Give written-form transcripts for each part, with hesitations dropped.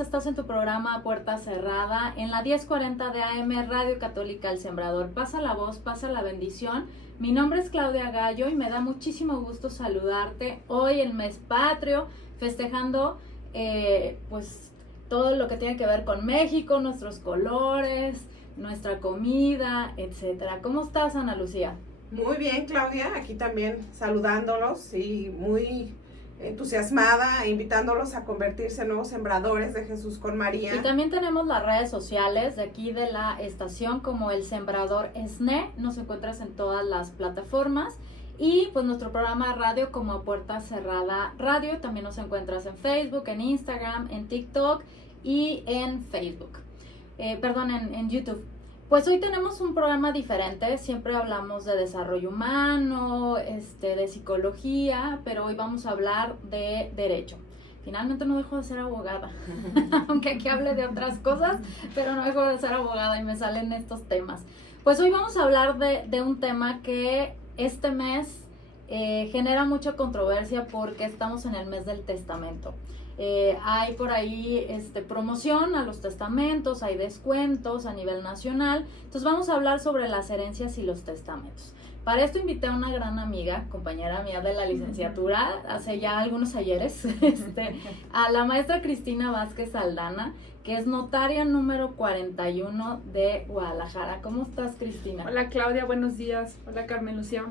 días, estás en tu programa Puerta Cerrada en la 1040 de AM Radio Católica El Sembrador. Pasa la voz, pasa la bendición. Mi nombre es Claudia Gallo y me da muchísimo gusto saludarte hoy el mes patrio, festejando pues todo lo que tiene que ver con México, nuestros colores, nuestra comida, etcétera. ¿Cómo estás, Ana Lucía? Muy bien, Claudia, aquí también saludándolos y muy entusiasmada, invitándolos a convertirse en nuevos sembradores de Jesús con María. Y también tenemos las redes sociales de aquí de la estación como El Sembrador SNE, nos encuentras en todas las plataformas. Y pues nuestro programa de radio como Puerta Cerrada Radio, también nos encuentras en Facebook, en Instagram, en TikTok y en Facebook. En YouTube. Pues hoy tenemos un programa diferente, siempre hablamos de desarrollo humano, de psicología, pero hoy vamos a hablar de derecho. Finalmente no dejo de ser abogada, aunque aquí hable de otras cosas, pero no dejo de ser abogada y me salen estos temas. Pues hoy vamos a hablar de un tema que este mes genera mucha controversia porque estamos en el mes del testamento. Hay por ahí promoción a los testamentos, hay descuentos a nivel nacional. Entonces vamos a hablar sobre las herencias y los testamentos. Para esto invité a una gran amiga, compañera mía de la licenciatura, hace ya algunos ayeres, a la maestra Cristina Vázquez Aldana, que es notaria número 41 de Guadalajara. ¿Cómo estás, Cristina? Hola, Claudia, buenos días. Hola, Carmen Lucía.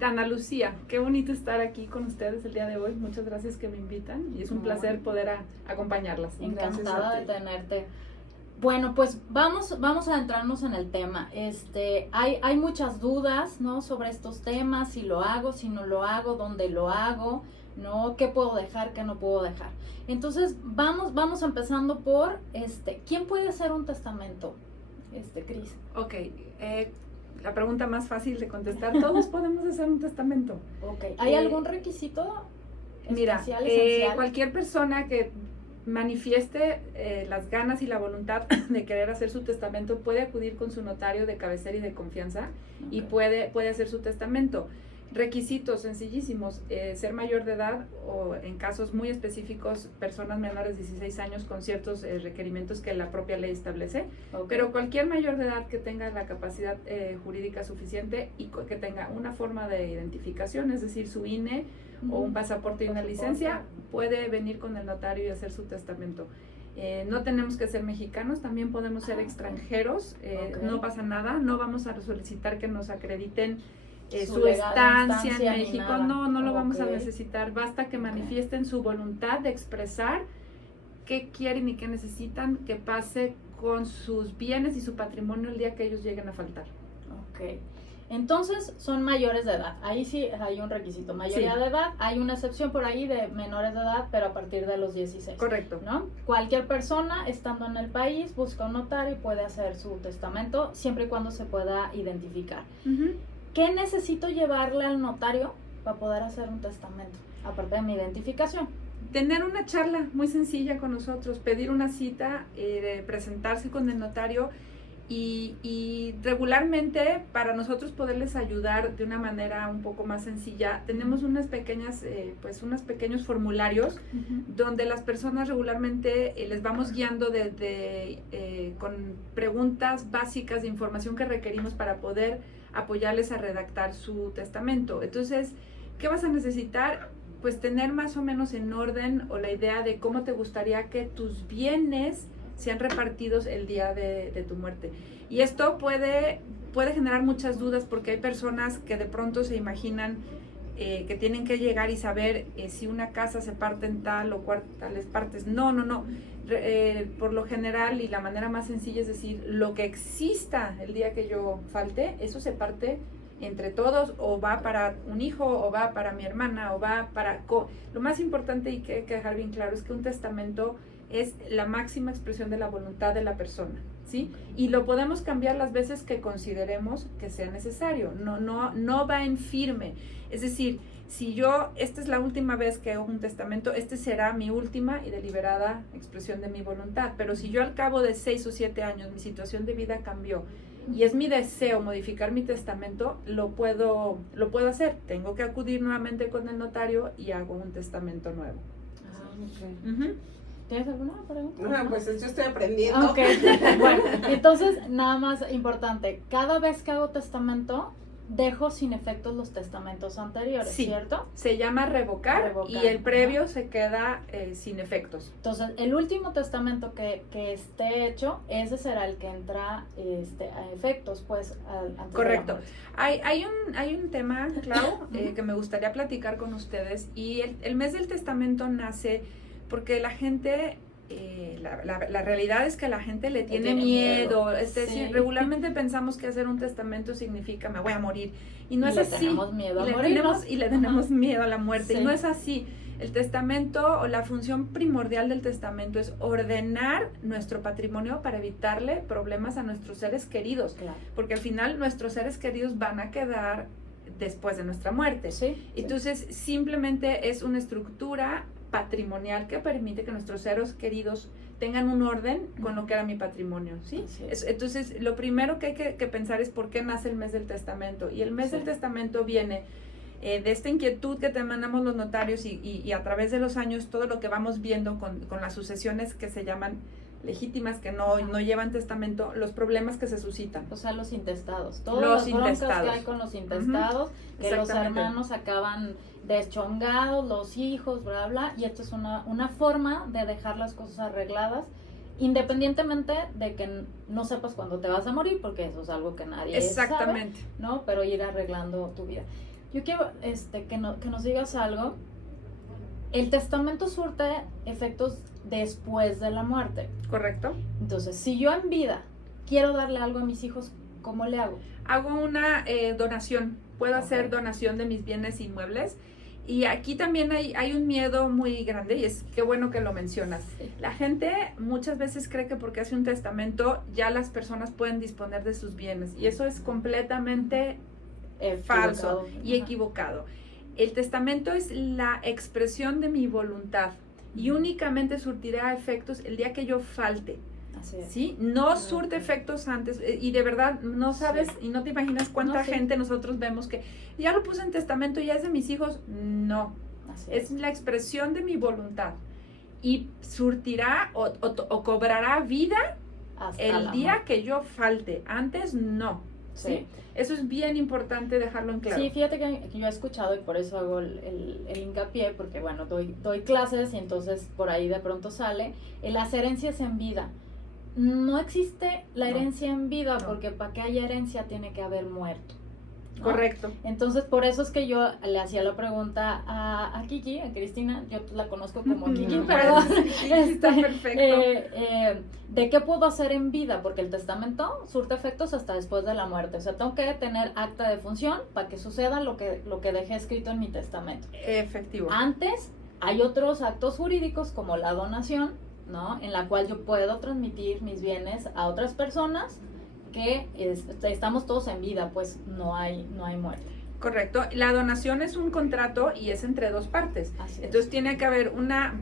Ana Lucía, qué bonito estar aquí con ustedes el día de hoy. Muchas gracias que me invitan y es un placer poder acompañarlas. Encantada de tenerte. Bueno, pues vamos a adentrarnos en el tema. Hay muchas dudas, ¿no? Sobre estos temas, si lo hago, si no lo hago, dónde lo hago, ¿no? ¿Qué puedo dejar, qué no puedo dejar? Entonces, vamos empezando por, ¿quién puede hacer un testamento, Cris? Ok, la pregunta más fácil de contestar, ¿todos podemos hacer un testamento? Ok, ¿hay algún requisito especial, esencial? Cualquier persona que manifieste las ganas y la voluntad de querer hacer su testamento puede acudir con su notario de cabecera y de confianza. Okay. Y puede hacer su testamento. Requisitos sencillísimos, ser mayor de edad o en casos muy específicos personas menores de 16 años con ciertos requerimientos que la propia ley establece, okay. Pero cualquier mayor de edad que tenga la capacidad jurídica suficiente y que tenga una forma de identificación, es decir, su INE o un pasaporte y una licencia, puede venir con el notario y hacer su testamento. No tenemos que ser mexicanos, también podemos ser extranjeros, okay. No pasa nada, no vamos a solicitar que nos acrediten su estancia en México, no lo vamos a necesitar, basta que manifiesten su voluntad de expresar qué quieren y qué necesitan que pase con sus bienes y su patrimonio el día que ellos lleguen a faltar. Ok, entonces son mayores de edad, ahí sí hay un requisito, mayoría de edad, hay una excepción por ahí de menores de edad, pero a partir de los 16. Correcto. ¿No? Cualquier persona estando en el país busca un notario y puede hacer su testamento siempre y cuando se pueda identificar. ¿Qué necesito llevarle al notario para poder hacer un testamento? Aparte de mi identificación. Tener una charla muy sencilla con nosotros, pedir una cita, presentarse con el notario y regularmente para nosotros poderles ayudar de una manera un poco más sencilla, tenemos unos pequeños formularios donde las personas regularmente les vamos guiando con preguntas básicas de información que requerimos para poder apoyarles a redactar su testamento. Entonces, ¿qué vas a necesitar? Pues tener más o menos en orden o la idea de cómo te gustaría que tus bienes sean repartidos el día de tu muerte. Y esto puede generar muchas dudas porque hay personas que de pronto se imaginan que tienen que llegar y saber si una casa se parte en tal o tales partes. No. Por lo general y la manera más sencilla es decir, lo que exista el día que yo falte, eso se parte entre todos, o va para un hijo, o va para mi hermana, o va para... Lo más importante y que hay que dejar bien claro es que un testamento es la máxima expresión de la voluntad de la persona, ¿sí? Y lo podemos cambiar las veces que consideremos que sea necesario, no va en firme. Es decir, si esta es la última vez que hago un testamento, será mi última y deliberada expresión de mi voluntad. Pero si yo al cabo de 6 o 7 años mi situación de vida cambió y es mi deseo modificar mi testamento, lo puedo hacer. Tengo que acudir nuevamente con el notario y hago un testamento nuevo. Ah, okay. ¿Tienes alguna pregunta? No, pues yo estoy aprendiendo. Ok, bueno, entonces nada más importante, cada vez que hago testamento, dejo sin efectos los testamentos anteriores, Sí. ¿cierto? Se llama revocar, Revocar, y el previo ajá. se queda sin efectos. Entonces, el último testamento que esté hecho, ese será el que entra a efectos, pues, antes Correcto. de la muerte. Hay un tema, Clau, que me gustaría platicar con ustedes, y el mes del testamento nace porque la gente, la realidad es que la gente le tiene miedo. Sí. Regularmente pensamos que hacer un testamento significa me voy a morir, y no Y es le así. tenemos miedo a Y le morirnos. tenemos miedo a la muerte, Sí. y no es así. El testamento, o la función primordial del testamento, es ordenar nuestro patrimonio para evitarle problemas a nuestros seres queridos, Claro. porque al final nuestros seres queridos van a quedar después de nuestra muerte. Sí. Entonces, simplemente es una estructura patrimonial que permite que nuestros seres queridos tengan un orden con lo que era mi patrimonio, ¿sí? Así es. Entonces, lo primero que hay que pensar es por qué nace el mes del testamento. Y el mes Sí. del testamento viene de esta inquietud que te mandamos los notarios, y a través de los años todo lo que vamos viendo con las sucesiones que se llaman legítimas, que no llevan testamento, los problemas que se suscitan. O sea, los intestados. Todas Los las broncas intestados. que hay con los intestados, que los Exactamente. hermanos acaban deschongados, los hijos, bla, bla. Y esto es una forma de dejar las cosas arregladas, independientemente de que no sepas cuándo te vas a morir, porque eso es algo que nadie Exactamente. sabe, ¿no? Pero ir arreglando tu vida. Yo quiero que nos digas algo. El testamento surte efectos después de la muerte. ¿Correcto? Entonces, si yo en vida quiero darle algo a mis hijos, ¿cómo le hago? Hago una donación. Puedo hacer Ok. donación de mis bienes inmuebles. Y aquí también hay un miedo muy grande, y es qué bueno que lo mencionas. Sí. La gente muchas veces cree que porque hace un testamento ya las personas pueden disponer de sus bienes, y eso es completamente falso y Ajá. equivocado. El testamento es la expresión de mi voluntad, y únicamente surtirá efectos el día que yo falte. Así es. ¿Sí? No surte efectos antes, y de verdad no sabes y no te imaginas cuánta No, sí. gente nosotros vemos que ya lo puse en testamento, ya es de mis hijos. No, Así es la expresión de mi voluntad, y surtirá o cobrará vida Hasta el la día muerte. que yo falte, antes no. ¿Sí? Sí. Eso es bien importante dejarlo en claro. Sí, fíjate que yo he escuchado, y por eso hago el hincapié, porque bueno, doy clases y entonces por ahí de pronto sale, las herencias en vida. No existe la No. herencia en vida, No. porque para que haya herencia tiene que haber muerto, ¿no? Correcto. Entonces, por eso es que yo le hacía la pregunta a Kiki, a Cristina, yo la conozco como Kiki, No, perdón. sí, está perfecto. ¿De qué puedo hacer en vida? Porque el testamento surte efectos hasta después de la muerte. O sea, tengo que tener acta de función para que suceda lo que dejé escrito en mi testamento. Efectivo. Antes, hay otros actos jurídicos como la donación, ¿no? En la cual yo puedo transmitir mis bienes a otras personas que estamos todos en vida, pues no hay muerte. Correcto. La donación es un contrato y es entre dos partes. Así es. Entonces tiene que haber una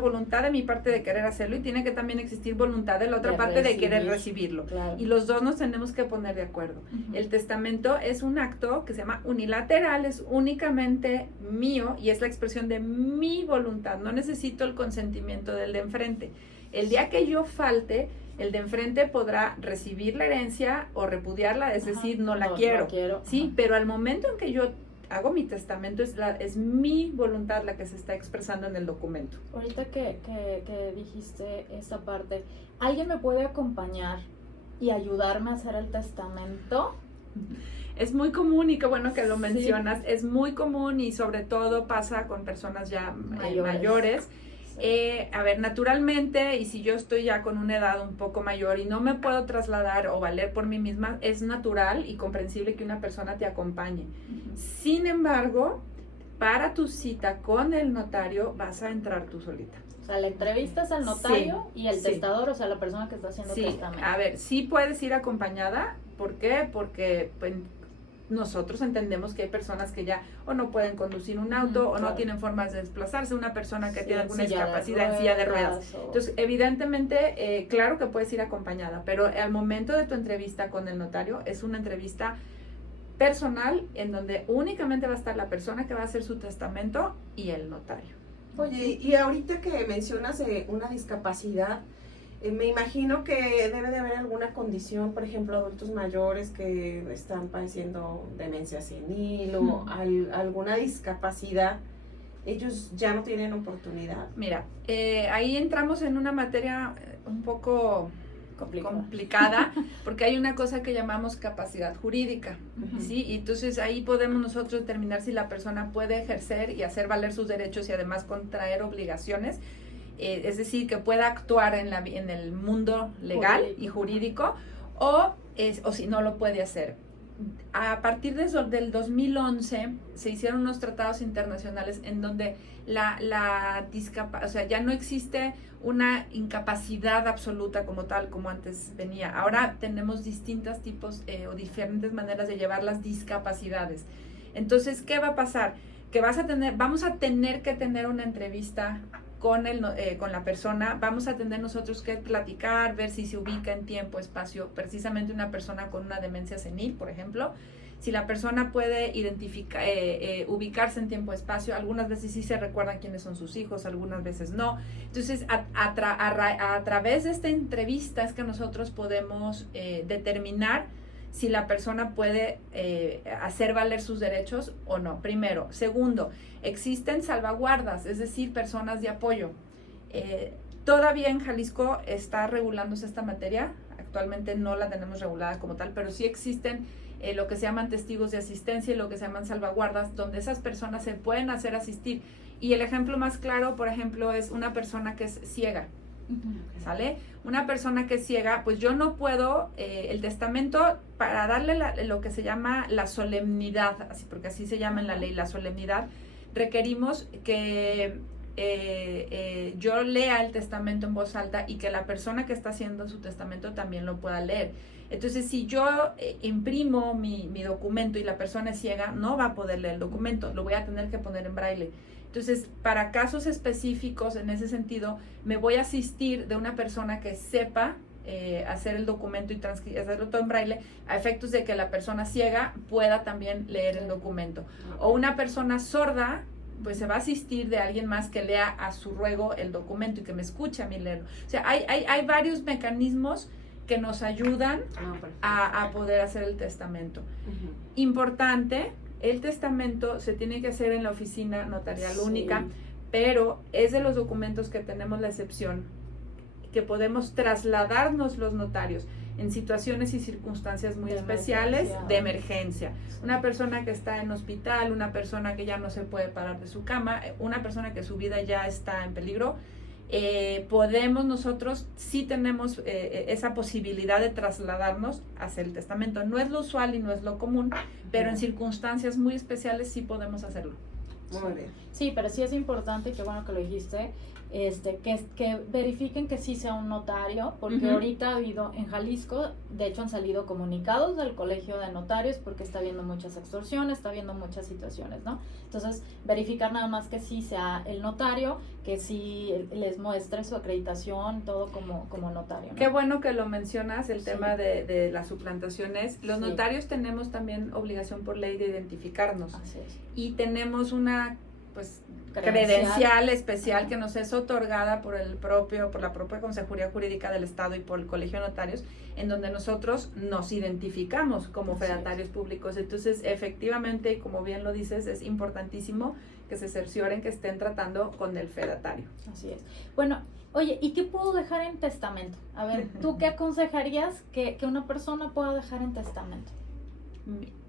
voluntad de mi parte de querer hacerlo, y tiene que también existir voluntad de la otra De parte de querer recibir. recibirlo. Claro. Y los dos nos tenemos que poner de acuerdo. Ujú. El testamento es un acto que se llama unilateral, es únicamente mío y es la expresión de mi voluntad. No necesito el consentimiento del de enfrente. El día que yo falte, el de enfrente podrá recibir la herencia o repudiarla, es decir, no la quiero. Sí, Ajá. pero al momento en que yo hago mi testamento, es mi voluntad la que se está expresando en el documento. Ahorita que dijiste esa parte, ¿alguien me puede acompañar y ayudarme a hacer el testamento? Es muy común, y qué bueno que lo Sí. mencionas, es muy común, y sobre todo pasa con personas ya mayores. A ver, naturalmente, y si yo estoy ya con una edad un poco mayor y no me puedo trasladar o valer por mí misma, es natural y comprensible que una persona te acompañe. Ujú. Sin embargo, para tu cita con el notario vas a entrar tú solita. O sea, la entrevista es al notario y el sí. testador, o sea, la persona que está haciendo Sí, testamento. a ver, sí puedes ir acompañada. ¿Por qué? Porque pues, nosotros entendemos que hay personas que ya o no pueden conducir un auto, o no Claro. tienen formas de desplazarse, una persona que Sí, tiene alguna en silla de discapacidad en silla de ruedas. o- Entonces, evidentemente, claro que puedes ir acompañada, pero al momento de tu entrevista con el notario es una entrevista personal en donde únicamente va a estar la persona que va a hacer su testamento y el notario. Oye, y ahorita que mencionas una discapacidad, me imagino que debe de haber alguna condición, por ejemplo, adultos mayores que están padeciendo demencia senil o alguna discapacidad, ellos ya no tienen oportunidad. Mira, ahí entramos en una materia un poco complicada porque hay una cosa que llamamos capacidad jurídica, ¿sí? Y entonces ahí podemos nosotros determinar si la persona puede ejercer y hacer valer sus derechos y además contraer obligaciones, es decir, que pueda actuar en el mundo legal y jurídico o si no lo puede hacer. A partir del 2011 se hicieron unos tratados internacionales en donde o sea, ya no existe una incapacidad absoluta como tal, como antes venía. Ahora tenemos distintos tipos o diferentes maneras de llevar las discapacidades. Entonces, ¿qué va a pasar? Que vamos a tener que tener una entrevista con la persona, vamos a tener nosotros que platicar, ver si se ubica en tiempo, espacio, precisamente una persona con una demencia senil, por ejemplo, si la persona puede identificar, ubicarse en tiempo, espacio, algunas veces sí se recuerdan quiénes son sus hijos, algunas veces no. Entonces, a través de esta entrevista es que nosotros podemos determinar si la persona puede hacer valer sus derechos o no, primero. Segundo, existen salvaguardas, es decir, personas de apoyo. Todavía en Jalisco está regulándose esta materia, actualmente no la tenemos regulada como tal, pero sí existen lo que se llaman testigos de asistencia y lo que se llaman salvaguardas, donde esas personas se pueden hacer asistir. Y el ejemplo más claro, por ejemplo, es una persona que es ciega. ¿Sale? Una persona que es ciega, pues yo no puedo, el testamento, para darle lo que se llama la solemnidad, así, porque así se llama en la ley, la solemnidad, requerimos que yo lea el testamento en voz alta y que la persona que está haciendo su testamento también lo pueda leer. Entonces, si yo imprimo mi documento y la persona es ciega, no va a poder leer el documento, lo voy a tener que poner en braille. Entonces, para casos específicos, en ese sentido, me voy a asistir de una persona que sepa hacer el documento y hacerlo todo en braille, a efectos de que la persona ciega pueda también leer el documento. O una persona sorda, pues se va a asistir de alguien más que lea a su ruego el documento y que me escuche a mí leerlo. O sea, hay varios mecanismos que nos ayudan a poder hacer el testamento. Importante, el testamento se tiene que hacer en la oficina notarial única, pero es de los documentos que tenemos la excepción, que podemos trasladarnos los notarios en situaciones y circunstancias muy especiales de emergencia. Una persona que está en hospital, una persona que ya no se puede parar de su cama, una persona que su vida ya está en peligro, podemos nosotros, sí tenemos esa posibilidad de trasladarnos a hacer el testamento. No es lo usual y no es lo común, pero en circunstancias muy especiales sí podemos hacerlo. Muy bien. Sí, pero sí es importante, qué bueno que lo dijiste, que verifiquen que sí sea un notario, porque ahorita ha habido en Jalisco, de hecho han salido comunicados del Colegio de Notarios porque está habiendo muchas extorsiones, está habiendo muchas situaciones, ¿no? Entonces, verificar nada más que sí sea el notario, que sí les muestre su acreditación, todo como notario, ¿no? Qué bueno que lo mencionas, el tema de las suplantaciones. Los notarios tenemos también obligación por ley de identificarnos. Así es. Y tenemos una credencial especial que nos es otorgada por la propia Consejería Jurídica del Estado y por el Colegio de Notarios, en donde nosotros nos identificamos como fedatarios públicos. Entonces, efectivamente, como bien lo dices, es importantísimo que se cercioren que estén tratando con el fedatario. Así es. Bueno, oye, ¿y qué puedo dejar en testamento? A ver, ¿tú qué aconsejarías que una persona pueda dejar en testamento?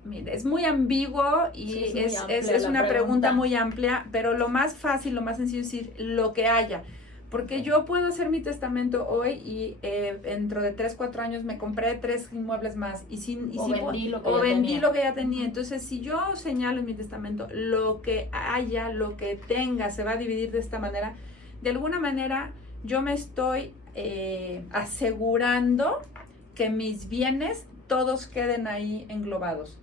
Mira, es muy ambiguo y es una pregunta muy amplia, pero lo más fácil, lo más sencillo es decir lo que haya. Porque yo puedo hacer mi testamento hoy y dentro de 3-4 años me compré 3 inmuebles más vendí lo que ya tenía. Entonces, si yo señalo en mi testamento lo que haya, lo que tenga, se va a dividir de esta manera, de alguna manera yo me estoy asegurando que mis bienes todos queden ahí englobados.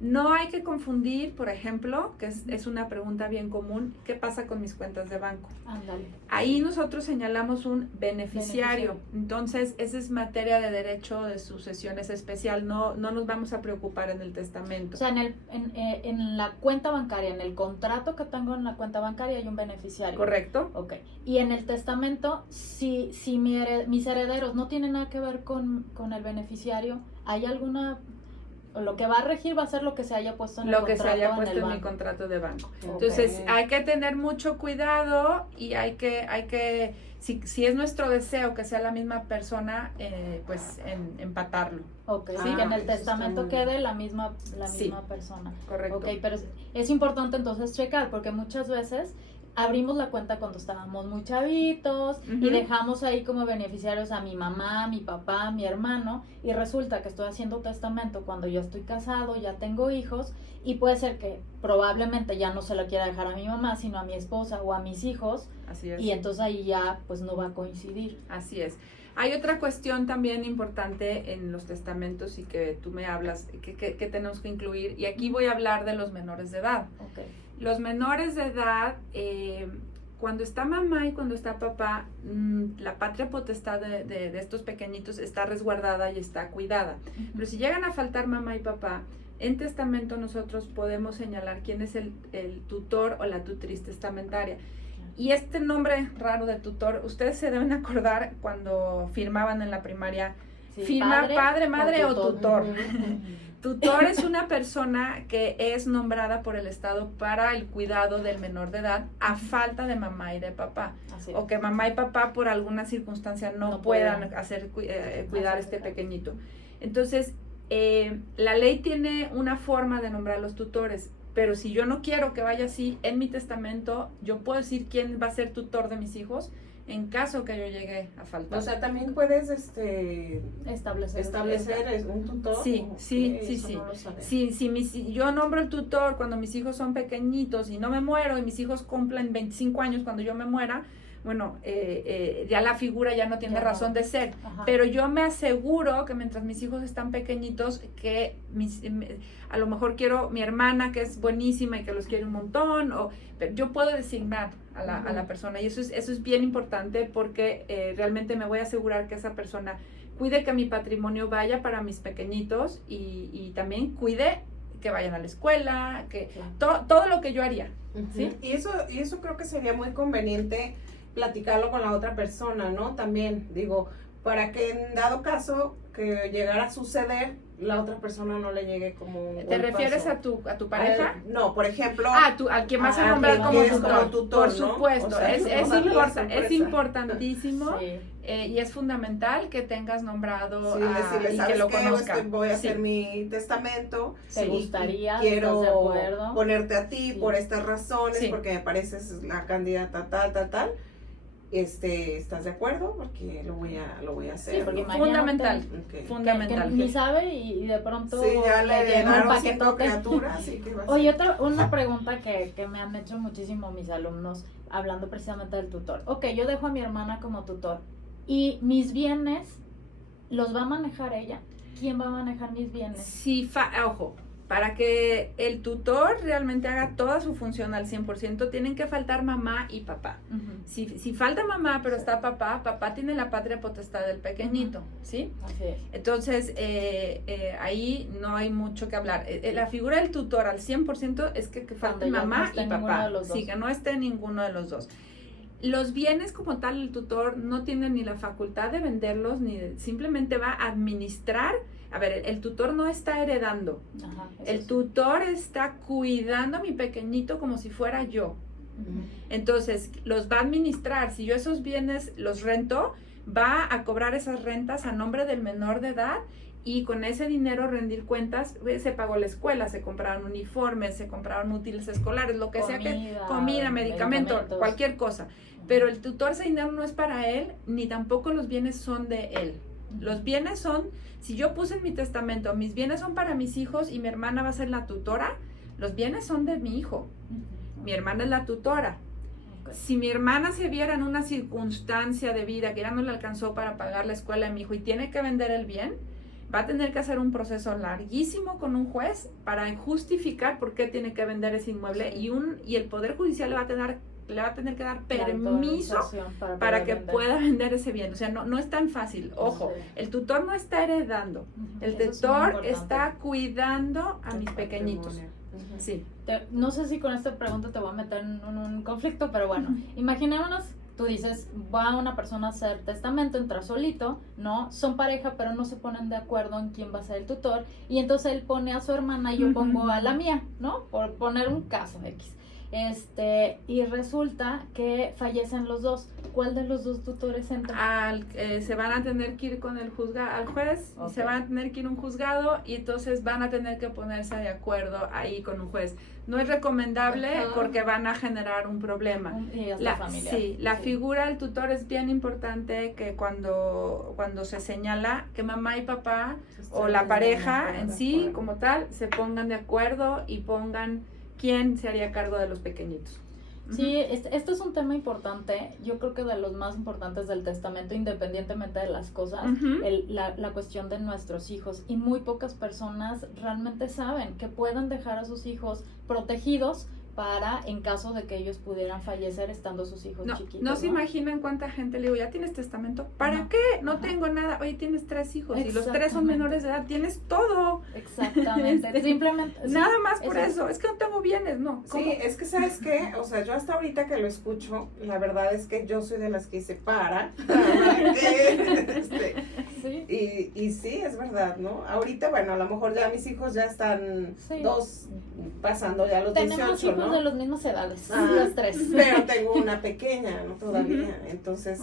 No hay que confundir, por ejemplo, que es una pregunta bien común, ¿qué pasa con mis cuentas de banco? Ándale. Ahí nosotros señalamos un beneficiario. Entonces, esa es materia de derecho de sucesión, es especial, no nos vamos a preocupar en el testamento. O sea, en la cuenta bancaria, en el contrato que tengo en la cuenta bancaria hay un beneficiario. ¿Correcto? Ok. Y en el testamento, si mis herederos no tienen nada que ver con el beneficiario, ¿hay alguna... o lo que va a regir va a ser lo que se haya puesto en el contrato? Lo que se haya puesto en mi contrato de banco. Ok. Entonces, hay que tener mucho cuidado y hay que si es nuestro deseo que sea la misma persona, pues empatarlo. Ok, Ah, sí, que en el eso está testamento muy bien. quede la misma Sí. persona. Correcto. Ok, pero es importante entonces checar, porque muchas veces abrimos la cuenta cuando estábamos muy chavitos y Ujú. dejamos ahí como beneficiarios a mi mamá, mi papá, mi hermano, y resulta que estoy haciendo testamento cuando yo estoy casado, ya tengo hijos, y puede ser que probablemente ya no se lo quiera dejar a mi mamá, sino a mi esposa o a mis hijos, Así es. y entonces ahí ya pues no va a coincidir. Así es. Hay otra cuestión también importante en los testamentos y que tú me hablas, que tenemos que incluir, y aquí voy a hablar de los menores de edad. Ok. Los menores de edad, cuando está mamá y cuando está papá, la patria potestad de estos pequeñitos está resguardada y está cuidada. Pero si llegan a faltar mamá y papá, en testamento nosotros podemos señalar quién es el tutor o la tutriz testamentaria. Y este nombre raro de tutor, ustedes se deben acordar cuando firmaban en la primaria, Sí, firma padre, madre o tutor. Ujú. Tutor es una persona que es nombrada por el Estado para el cuidado del menor de edad a falta de mamá y de papá. Así es. O que mamá y papá por alguna circunstancia no No puedan puedan. cuidar a este pequeñito. Entonces, la ley tiene una forma de nombrar los tutores, pero si yo no quiero que vaya así, en mi testamento yo puedo decir quién va a ser tutor de mis hijos en caso que yo llegue a faltar. O sea, también puedes Establecer un tutor. Sí, Ok, sí, eso sí. no lo sabía. Si yo nombro el tutor cuando mis hijos son pequeñitos y no me muero y mis hijos cumplen 25 años cuando yo me muera, bueno, ya la figura ya no tiene Ya no. razón de ser. Ajá. Pero yo me aseguro que mientras mis hijos están pequeñitos, que a lo mejor quiero mi hermana que es buenísima y que los quiere un montón, pero yo puedo designar a la persona y eso es bien importante porque realmente me voy a asegurar que esa persona cuide que mi patrimonio vaya para mis pequeñitos y también cuide que vayan a la escuela, que todo lo que yo haría. ¿Sí? Y eso creo que sería muy conveniente platicarlo con la otra persona, ¿no? También, digo, para que en dado caso que llegara a suceder, la otra persona no le llegue como un ¿Te refieres golpazo. a tu pareja? No, por ejemplo, Al que vas a a nombrar quien como quieres tutor. como tutor, Por ¿no? supuesto, O sea, es no darle la sorpresa. importantísimo. Sí. Y es fundamental que tengas nombrado Sí, decirle, y ¿sabes que lo qué? conozca. Voy a Sí. hacer mi testamento. ¿Te y gustaría? quiero ¿Estás de acuerdo? ponerte a ti Sí. por estas razones, Sí. porque me pareces la candidata tal. ¿Estás de acuerdo? Porque lo voy a hacer. Sí, porque ¿no? imagínate Fundamental. Ok. Fundamental. Que ni sabe y de pronto Sí, ya le le llega un llenaron 5 paquetote. criaturas. ¿Y qué va a hacer? Oye, una pregunta que me han hecho muchísimo mis alumnos, hablando precisamente del tutor. Ok, yo dejo a mi hermana como tutor y mis bienes, ¿los va a manejar ella? ¿Quién va a manejar mis bienes? Sí, ojo, para que el tutor realmente haga toda su función al 100%, tienen que faltar mamá y papá. Ujú. Si falta mamá, pero está papá tiene la patria potestad del pequeñito, ¿sí? Así es. Entonces, ahí no hay mucho que hablar. La figura del tutor al 100% es que Cuando falte ya no mamá esté y ninguno papá. de los dos. Sí, que no esté ninguno de los dos. Los bienes como tal, el tutor no tiene ni la facultad de venderlos, simplemente va a administrar. A ver, el tutor no está heredando. Ajá, eso El sí. tutor está cuidando a mi pequeñito como si fuera yo. Ujú. Entonces, los va a administrar. Si yo esos bienes los rento, va a cobrar esas rentas a nombre del menor de edad y con ese dinero rendir cuentas. Se pagó la escuela, se compraron uniformes, se compraron útiles escolares, lo que sea que comida, medicamento, cualquier cosa. Pero el tutor, ese dinero no es para él, ni tampoco los bienes son de él. Los bienes son, si yo puse en mi testamento, mis bienes son para mis hijos y mi hermana va a ser la tutora, los bienes son de mi hijo. Ujú. Mi hermana es la tutora. Ok. Si mi hermana se viera en una circunstancia de vida que ya no le alcanzó para pagar la escuela de mi hijo y tiene que vender el bien, va a tener que hacer un proceso larguísimo con un juez para justificar por qué tiene que vender ese inmueble, y el Poder Judicial le va a tener que dar permiso para que pueda vender ese bien. O sea, no es tan fácil. Ojo, el tutor no está heredando, el tutor está cuidando a mis pequeñitos. Sí. No sé si con esta pregunta te voy a meter en un conflicto, pero bueno, imaginémonos, tú dices, va una persona a hacer testamento, entra solito, ¿no? Son pareja, pero no se ponen de acuerdo en quién va a ser el tutor, y entonces él pone a su hermana y yo pongo a la mía, ¿no? Por poner un caso X. Y resulta que fallecen los dos. ¿Cuál de los dos tutores entra? Se van a tener que ir con el al juez, y se van a tener que ir a un juzgado, y entonces van a tener que ponerse de acuerdo ahí con un juez. No es recomendable porque van a generar un problema. La figura del tutor es bien importante, que cuando se señala que mamá y papá o la pareja en sí como tal se pongan de acuerdo y pongan quién se haría cargo de los pequeñitos. Sí, esto es un tema importante, yo creo que de los más importantes del testamento, independientemente de las cosas, la cuestión de nuestros hijos, y muy pocas personas realmente saben que pueden dejar a sus hijos protegidos para, en caso de que ellos pudieran fallecer estando sus hijos chiquitos. No se imaginan cuánta gente le digo, ¿ya tienes testamento? ¿Para qué? No tengo nada. Oye, tienes 3 hijos y los 3 son menores de edad, tienes todo. Exactamente, simplemente. Nada más por eso, es que no tengo bienes, ¿no? ¿Cómo? Sí, es que ¿sabes qué? O sea, yo hasta ahorita que lo escucho, la verdad es que yo soy de las que se para. Sí. Y sí, es verdad, ¿no? Ahorita, bueno, a lo mejor ya mis hijos ya están 2 pasando ya los 18, Tenemos hijos, ¿no?, de las mismas edades, los 3. Pero tengo una pequeña, ¿no? Todavía. Entonces,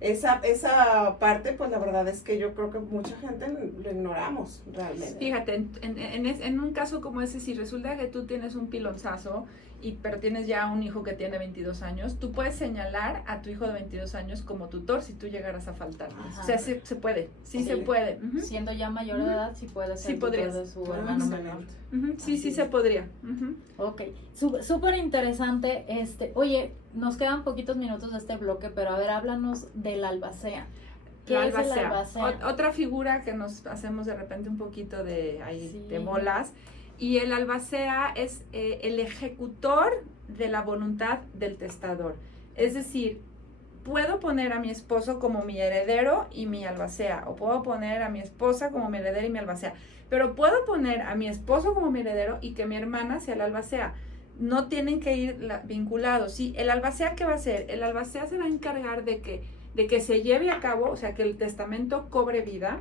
esa parte, pues la verdad es que yo creo que mucha gente lo ignoramos realmente. Fíjate, en un caso como ese, si resulta que tú tienes un pilonzazo, pero tienes ya un hijo que tiene 22 años, tú puedes señalar a tu hijo de 22 años como tutor si tú llegaras a faltar. O sea, se puede, se puede. Siendo ya mayor de edad, sí puede ser tutor de su hermano menor. Sí se podría. Ok, súper interesante. Oye, nos quedan poquitos minutos de este bloque, pero a ver, háblanos del albacea. ¿Qué es el albacea? Otra figura que nos hacemos de repente un poquito de bolas. Y el albacea es el ejecutor de la voluntad del testador. Es decir, puedo poner a mi esposo como mi heredero y mi albacea, o puedo poner a mi esposa como mi heredero y mi albacea, pero puedo poner a mi esposo como mi heredero y que mi hermana sea la albacea. No tienen que ir vinculados. ¿Sí? ¿El albacea qué va a hacer? El albacea se va a encargar de que se lleve a cabo, o sea, que el testamento cobre vida,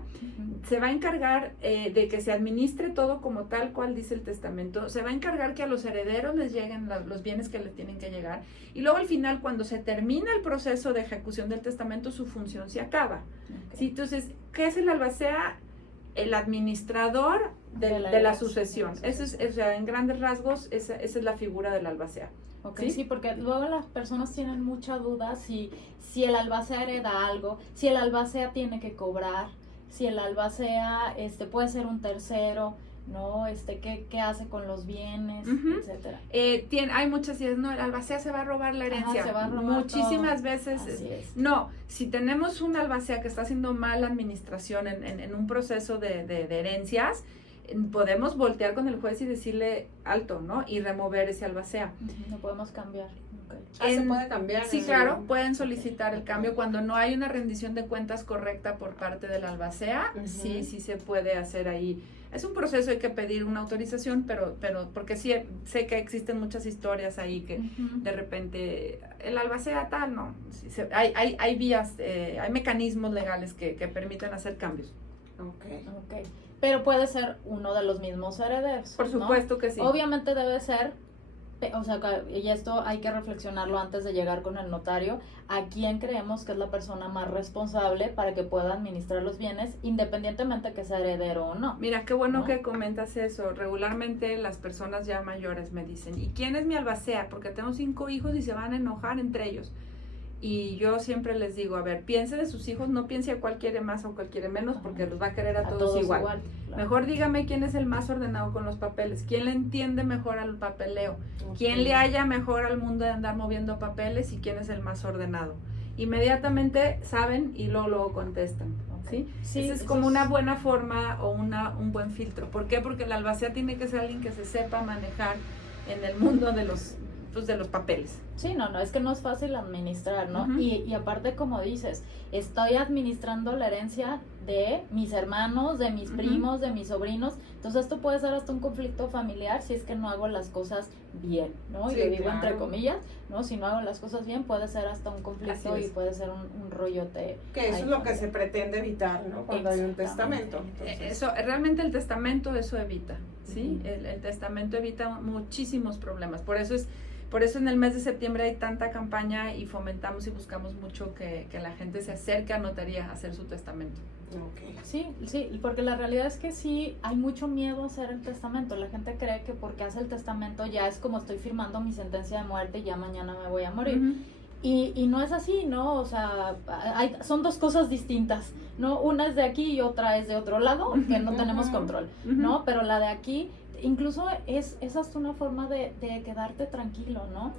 se va a encargar de que se administre todo como tal cual dice el testamento, se va a encargar que a los herederos les lleguen los bienes que les tienen que llegar, y luego al final, cuando se termina el proceso de ejecución del testamento, su función se acaba. ¿Sí? Entonces, ¿qué es el albacea? El administrador de la sucesión. Eso es, o sea, en grandes rasgos, esa es la figura del albacea. Sí, porque luego las personas tienen mucha duda si el albacea hereda algo, si el albacea tiene que cobrar, si el albacea puede ser un tercero, ¿no? ¿Qué hace con los bienes, etcétera? Hay muchas ideas, no, el albacea se va a robar la herencia. Se va a robar muchísimas todo. veces. Así es. No, si tenemos un albacea que está haciendo mala administración en un proceso de herencias, podemos voltear con el juez y decirle alto, ¿no? Y remover ese albacea. No podemos cambiar. ¿Se puede cambiar? Sí, claro, pueden solicitar el cambio cuando no hay una rendición de cuentas correcta por parte del albacea. Sí se puede hacer ahí. Es un proceso, hay que pedir una autorización, pero porque sí sé que existen muchas historias ahí que de repente el albacea tal, no. Sí, hay vías, hay mecanismos legales que permiten hacer cambios. Ok. Pero puede ser uno de los mismos herederos. Por supuesto, ¿no? Que sí. Obviamente debe ser, o sea, y esto hay que reflexionarlo antes de llegar con el notario, a quién creemos que es la persona más responsable para que pueda administrar los bienes, independientemente que sea heredero o no. Mira, qué bueno, ¿no?, que comentas eso. Regularmente las personas ya mayores me dicen, ¿y quién es mi albacea? Porque tengo 5 hijos y se van a enojar entre ellos. Y yo siempre les digo, a ver, piense de sus hijos, no piense a cuál quiere más o cuál quiere menos, porque los va a querer a todos igual. Claro. Mejor dígame quién es el más ordenado con los papeles, quién le entiende mejor al papeleo, quién le halla mejor al mundo de andar moviendo papeles y quién es el más ordenado. inmediatamente saben y luego contestan, ¿sí? Sí, Esa es eso como una buena forma o un buen filtro. ¿Por qué? Porque el albacea tiene que ser alguien que se sepa manejar en el mundo de los papeles. Sí, no, es que no es fácil administrar, ¿no? Uh-huh. Y aparte, como dices, estoy administrando la herencia de mis hermanos, de mis primos, de mis sobrinos, entonces esto puede ser hasta un conflicto familiar si es que no hago las cosas bien, ¿no? Sí, Yo digo claro. entre comillas, ¿no? Si no hago las cosas bien puede ser hasta un conflicto y puede ser un rollote. Que eso es lo que se pretende evitar, ¿no? Cuando hay un testamento. Entonces, Eso, realmente el testamento eso evita, ¿sí? Uh-huh. El testamento evita muchísimos problemas, por eso en el mes de septiembre hay tanta campaña y fomentamos y buscamos mucho que la gente se acerque a notaría a hacer su testamento. okay. Sí, porque la realidad es que sí hay mucho miedo a hacer el testamento. La gente cree que porque hace el testamento ya es como estoy firmando mi sentencia de muerte y ya mañana me voy a morir. Uh-huh. Y no es así, ¿no? O sea, son dos cosas distintas, ¿no? Una es de aquí y otra es de otro lado, que no tenemos control, ¿no? Pero la de aquí, incluso es hasta una forma de quedarte tranquilo, ¿no?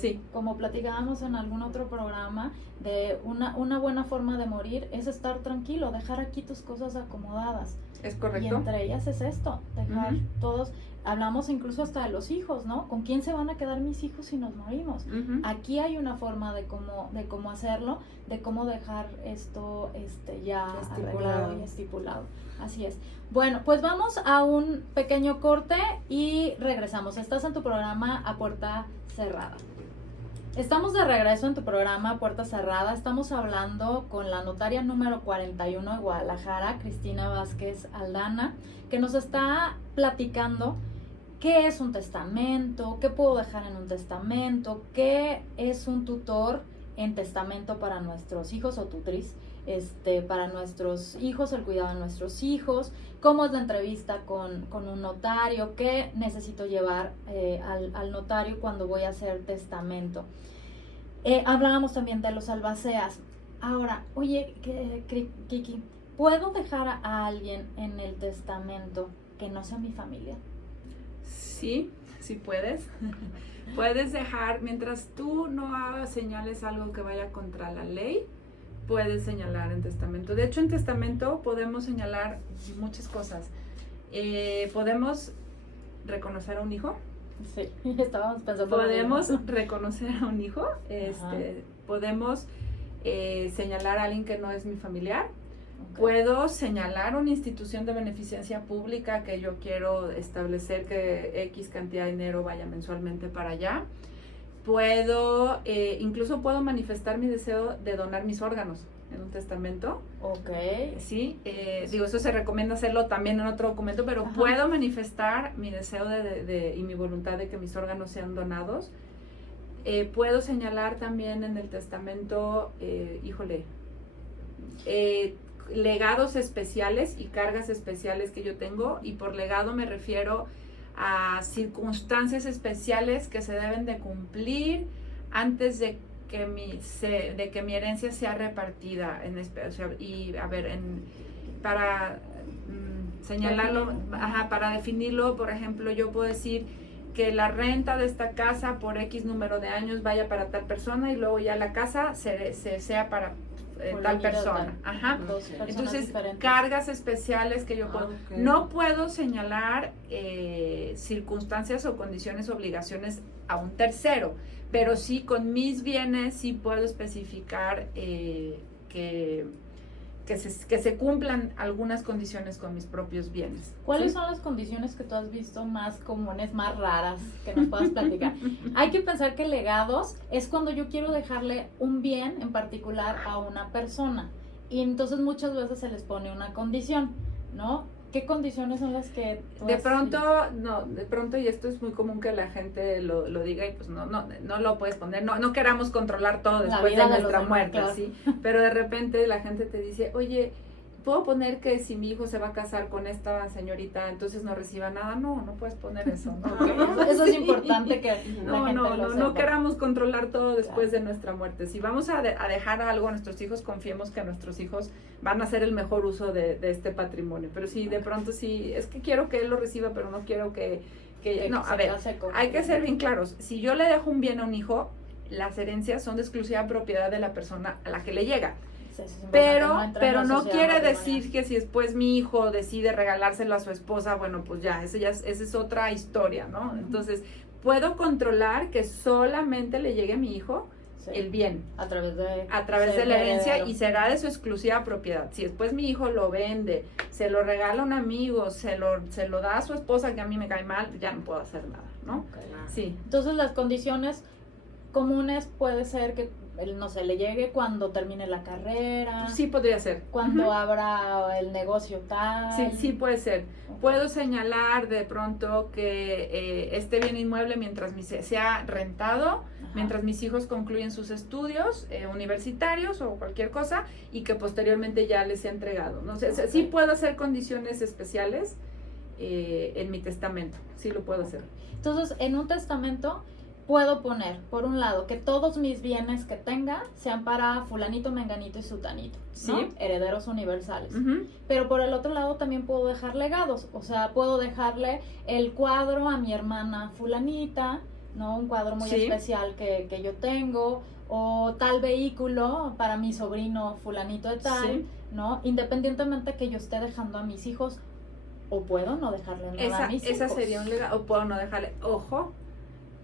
Sí. Como platicábamos en algún otro programa, de una buena forma de morir es estar tranquilo, dejar aquí tus cosas acomodadas. Es correcto. Y entre ellas es esto, dejar todos, hablamos incluso hasta de los hijos, ¿no? ¿Con quién se van a quedar mis hijos si nos morimos? Uh-huh. Aquí hay una forma de cómo hacerlo, de cómo dejar esto ya arreglado y estipulado. Así es. Bueno, pues vamos a un pequeño corte y regresamos. Estás en tu programa A Puerta Cerrada. Estamos de regreso en tu programa A Puerta Cerrada. Estamos hablando con la notaria número 41 de Guadalajara, Cristina Vázquez Aldana, que nos está platicando qué es un testamento, qué puedo dejar en un testamento, qué es un tutor en testamento para nuestros hijos o tutriz, para nuestros hijos, el cuidado de nuestros hijos, cómo es la entrevista con un notario, qué necesito llevar al notario cuando voy a hacer testamento. Hablábamos también de los albaceas. Ahora, oye, Kiki, ¿puedo dejar a alguien en el testamento que no sea mi familia? Sí puedes. Puedes dejar, mientras tú no señales algo que vaya contra la ley, puedes señalar en testamento. De hecho, en testamento podemos señalar muchas cosas. Podemos reconocer a un hijo. Sí, estábamos pensando. Podemos reconocer a un hijo. Podemos señalar a alguien que no es mi familiar. Okay. Puedo señalar una institución de beneficencia pública que yo quiero establecer que X cantidad de dinero vaya mensualmente para allá. Incluso puedo manifestar mi deseo de donar mis órganos en un testamento. Ok. Sí, eso se recomienda hacerlo también en otro documento, pero puedo manifestar mi deseo y mi voluntad de que mis órganos sean donados. Puedo señalar también en el testamento, legados especiales y cargas especiales que yo tengo, y por legado me refiero a circunstancias especiales que se deben de cumplir antes de que mi herencia sea repartida para señalarlo, para definirlo. Por ejemplo, yo puedo decir que la renta de esta casa por X número de años vaya para tal persona y luego ya la casa sea para tal persona. Entonces, diferentes. Cargas especiales que yo puedo. Okay. No puedo señalar circunstancias o condiciones, obligaciones a un tercero, pero sí con mis bienes sí puedo especificar que se cumplan algunas condiciones con mis propios bienes. ¿Cuáles son las condiciones que tú has visto más comunes, más raras, que nos puedas platicar? Hay que pensar que legados es cuando yo quiero dejarle un bien en particular a una persona, y entonces muchas veces se les pone una condición, ¿no? ¿Qué condiciones son las que de pronto, y esto es muy común que la gente lo diga, y pues no lo puedes poner, no queramos controlar todo después de nuestra muerte, claro. ¿Sí? Pero de repente la gente te dice, oye, ¿puedo poner que si mi hijo se va a casar con esta señorita, entonces no reciba nada? No puedes poner eso. Okay. Eso es importante que la gente lo sepa. No queramos controlar todo después de nuestra muerte. Si vamos a dejar algo a nuestros hijos, confiemos que nuestros hijos van a hacer el mejor uso de este patrimonio. Pero si de pronto es que quiero que él lo reciba, pero no quiero que no, a ver, hay que ser bien claros. Si yo le dejo un bien a un hijo, las herencias son de exclusiva propiedad de la persona a la que le llega. Sí, sí, Pero no quiere matrimonial. decir que si después mi hijo decide regalárselo a su esposa, bueno, pues ya, esa es otra historia, ¿no? Entonces, puedo controlar que solamente le llegue a mi hijo Sí. el bien A través de la herencia heredero. y será de su exclusiva propiedad. Si después mi hijo lo vende, se lo regala a un amigo, se lo da a su esposa que a mí me cae mal, ya no puedo hacer nada, ¿no? Ok. Sí. Entonces las condiciones comunes puede ser que, no sé, le llegue cuando termine la carrera, Sí podría ser. cuando Ujú. abra el negocio tal. Sí puede ser. Ok. Puedo señalar de pronto que este bien inmueble mientras sea rentado, Ajá. mientras mis hijos concluyen sus estudios universitarios o cualquier cosa y que posteriormente ya les sea entregado, ¿no? O sea, sí Ok. puedo hacer condiciones especiales en mi testamento, sí lo puedo hacer. Entonces, en un testamento puedo poner, por un lado, que todos mis bienes que tenga sean para fulanito, menganito y sutanito, ¿no? Sí. Herederos universales. Ujú. Pero por el otro lado también puedo dejar legados, o sea, puedo dejarle el cuadro a mi hermana fulanita, ¿no? Un cuadro muy Sí. especial que yo tengo, o tal vehículo para mi sobrino fulanito de tal, Sí. ¿no? Independientemente que yo esté dejando a mis hijos, o puedo no dejarle nada a mis Esa hijos. sería un legado, o puedo no dejarle, ojo,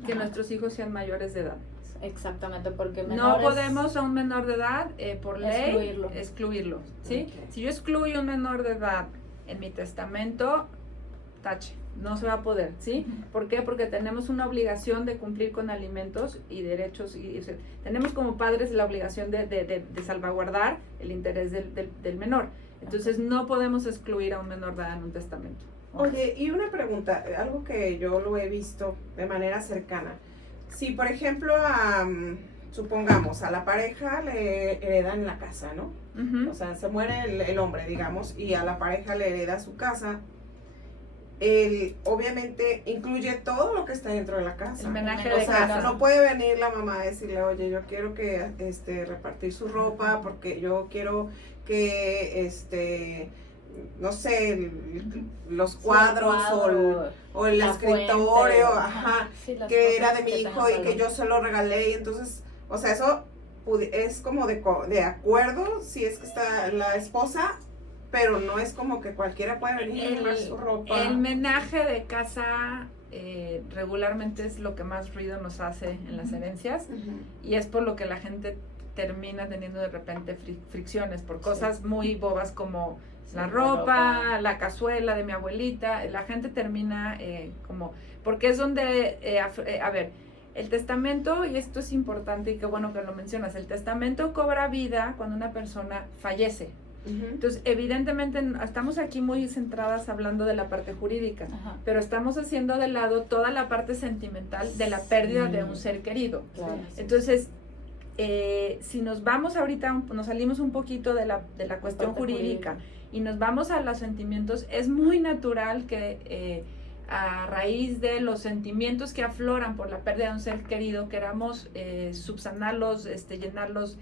que Ajá. nuestros hijos sean mayores de edad. Exactamente, porque No menores... podemos a un menor de edad, por ley, Excluirlo. ¿sí? Ok. Si yo excluyo a un menor de edad en mi testamento, tache, no se va a poder, ¿sí? Ujú. ¿Por qué? Porque tenemos una obligación de cumplir con alimentos y derechos, o sea, tenemos como padres la obligación de salvaguardar el interés del menor. Entonces no podemos excluir a un menor de edad en un testamento. Oye, y una pregunta, algo que yo lo he visto de manera cercana. Si, por ejemplo, supongamos, a la pareja le heredan la casa, ¿no? Ujú. O sea, se muere el hombre, digamos, y a la pareja le hereda su casa. Obviamente incluye todo lo que está dentro de la casa. El menaje O de sea, casa. no puede venir la mamá a decirle, oye, yo quiero que repartir su ropa porque yo quiero que no sé, los cuadros o el la escritorio, fuente. ajá, Sí, las que era cosas de mi que hijo tengan y que valor. yo se lo regalé y entonces, o sea, eso es como de acuerdo si es que está la esposa, pero no es como que cualquiera puede venir y llevar su ropa. El menaje de casa regularmente es lo que más ruido nos hace en las herencias Ujú. y es por lo que la gente termina teniendo de repente fricciones por cosas muy bobas como la ropa, la cazuela de mi abuelita. La gente termina porque es donde, a ver, el testamento, y esto es importante y qué bueno que lo mencionas, el testamento cobra vida cuando una persona fallece. Ujú. Entonces, evidentemente, estamos aquí muy centradas hablando de la parte jurídica, Ajá, pero estamos haciendo de lado toda la parte sentimental de la pérdida de un Sí. ser querido. claro. Sí. Entonces, si nos vamos ahorita, nos salimos un poquito de la cuestión Parte jurídica y nos vamos a los sentimientos, es muy natural que a raíz de los sentimientos que afloran por la pérdida de un ser querido, queramos subsanarlos, llenarlos,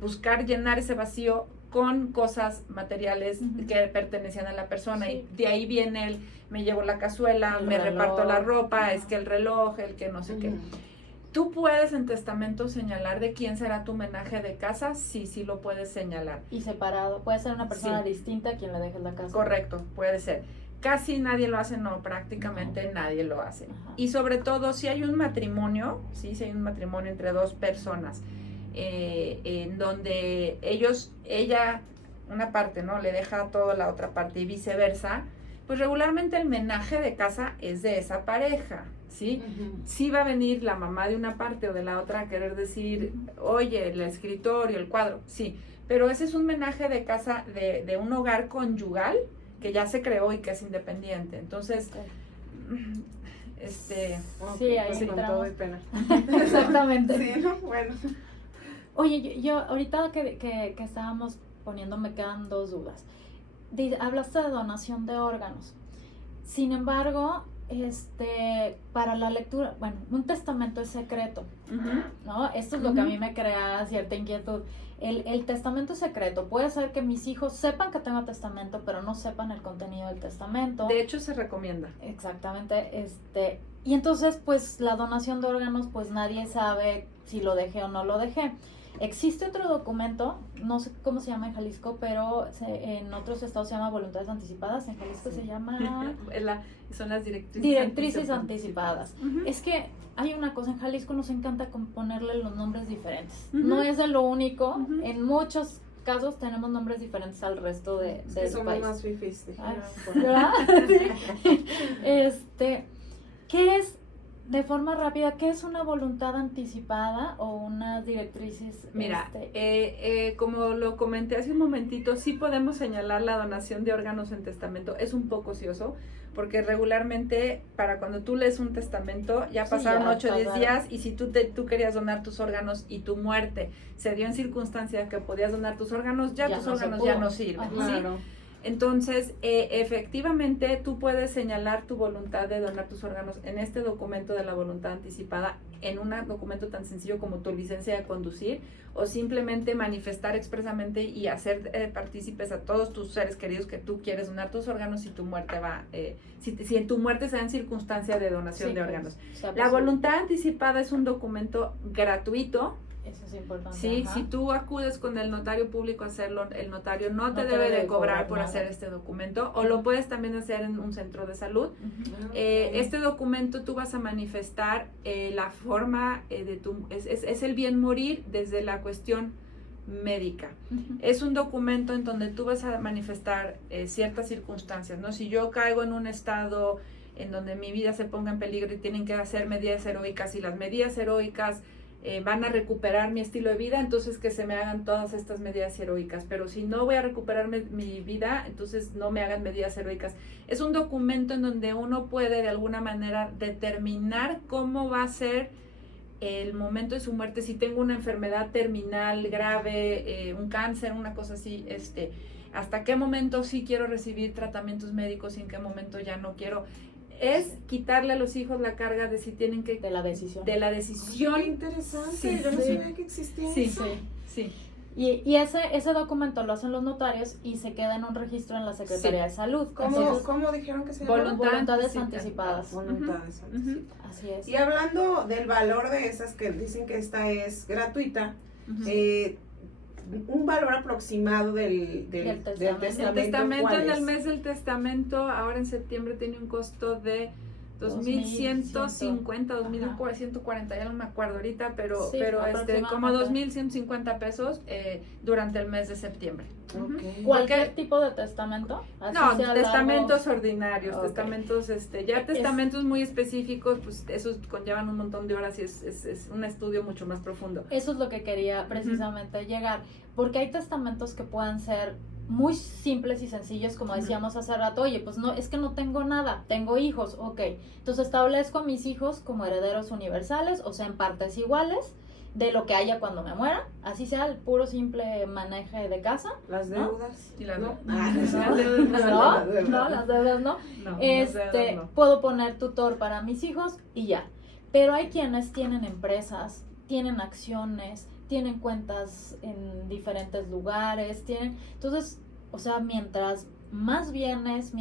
buscar llenar ese vacío con cosas materiales Ujú. que pertenecían a la persona. Sí. Y de ahí viene me llevo la cazuela, El me reloj. reparto la ropa, Ajá. es que el reloj, el que no sé qué. Ujú. ¿Tú puedes en testamento señalar de quién será tu homenaje de casa? Sí, sí lo puedes señalar. Y separado. Puede ser una persona Sí. distinta a quien le dejes la casa. Correcto, puede ser. Casi nadie lo hace, no, prácticamente nadie lo hace. Ajá. Y sobre todo, si hay un matrimonio, ¿sí? Si hay un matrimonio entre dos personas, en donde ella, una parte, ¿no? Le deja toda la otra parte y viceversa, pues regularmente el menaje de casa es de esa pareja, ¿sí? Ujú. Sí va a venir la mamá de una parte o de la otra a querer decir, oye, el escritorio, el cuadro, sí, pero ese es un menaje de casa, de un hogar conyugal que ya se creó y que es independiente. Entonces, Ok, Sí, ahí pues con entramos. todo y pena. Exactamente. Sí, ¿no? Bueno. Oye, yo ahorita que estábamos poniendo, me quedan dos dudas. Hablaste de donación de órganos. Sin embargo, para la lectura, bueno, un testamento es secreto, ujú, ¿no? Esto es lo que a mí me crea cierta inquietud. El testamento es secreto. Puede ser que mis hijos sepan que tengo testamento, pero no sepan el contenido del testamento. de hecho se recomienda. Exactamente, y entonces pues la donación de órganos pues nadie sabe si lo dejé o no lo dejé. Existe otro documento, no sé cómo se llama en Jalisco, pero en otros estados se llama voluntades anticipadas, en Jalisco se llama... Son las directrices. Directrices anticipadas. Uh-huh. Es que hay una cosa, en Jalisco nos encanta ponerle los nombres diferentes. Uh-huh. No es de lo único, uh-huh. En muchos casos tenemos nombres diferentes al resto del somos país. Más fifís, ¿verdad? Sí. ¿Qué es, de forma rápida, qué es una voluntad anticipada o unas directrices? Mira, como lo comenté hace un momentito, sí podemos señalar la donación de órganos en testamento. Es un poco ocioso, porque regularmente para cuando tú lees un testamento ya pasaron 8 o 10 días, y si tú querías donar tus órganos y tu muerte se dio en circunstancia que podías donar tus órganos, ya tus órganos ya no sirven. ¿Sí? Claro. Entonces, efectivamente, tú puedes señalar tu voluntad de donar tus órganos en este documento de la voluntad anticipada, en un documento tan sencillo como tu licencia de conducir, o simplemente manifestar expresamente y hacer partícipes a todos tus seres queridos que tú quieres donar tus órganos si tu muerte si en tu muerte se da en circunstancia de donación de órganos. La voluntad anticipada es un documento gratuito. Eso es importante. Sí, si tú acudes con el notario público a hacerlo, el notario no te debe de cobrar por hacer este documento, o lo puedes también hacer en un centro de salud. Uh-huh. Este documento tú vas a manifestar la forma de es el bien morir desde la cuestión médica. Uh-huh. Es un documento en donde tú vas a manifestar ciertas circunstancias, ¿no? Si yo caigo en un estado en donde mi vida se ponga en peligro y tienen que hacer medidas heroicas, y las medidas heroicas van a recuperar mi estilo de vida, entonces que se me hagan todas estas medidas heroicas. Pero si no voy a recuperar mi vida, entonces no me hagan medidas heroicas. Es un documento en donde uno puede de alguna manera determinar cómo va a ser el momento de su muerte, si tengo una enfermedad terminal grave, un cáncer, una cosa así, hasta qué momento sí quiero recibir tratamientos médicos y en qué momento ya no quiero. Es quitarle a los hijos la carga de si tienen que... De la decisión. De la decisión. Qué interesante, sí, yo no sabía que existía eso. Sí. Y ese documento lo hacen los notarios y se queda en un registro en la Secretaría de Salud. ¿Cómo dijeron que se llama? Voluntades anticipadas. Voluntades anticipadas. Así es. Y hablando del valor de esas, que dicen que esta es gratuita, un valor aproximado del testamento. El testamento en el mes del testamento, ahora en septiembre, tiene un costo de 2,150, 2,140, ya no me acuerdo ahorita, pero como 2,150 pesos durante el mes de septiembre. Okay. ¿Cualquier tipo de testamento? No, testamentos ordinarios, testamentos, testamentos muy específicos, pues esos conllevan un montón de horas y es un estudio mucho más profundo. Eso es lo que quería precisamente llegar, porque hay testamentos que puedan ser muy simples y sencillos, como decíamos hace rato. Oye, pues no, es que no tengo nada, tengo hijos, ok, entonces establezco a mis hijos como herederos universales, o sea, en partes iguales de lo que haya cuando me muera, así sea el puro simple maneje de casa. Las deudas. ¿No? No, las deudas no. Puedo poner tutor para mis hijos y ya. Pero hay quienes tienen empresas, tienen acciones, tienen cuentas en diferentes lugares, entonces, o sea, mientras más bienes,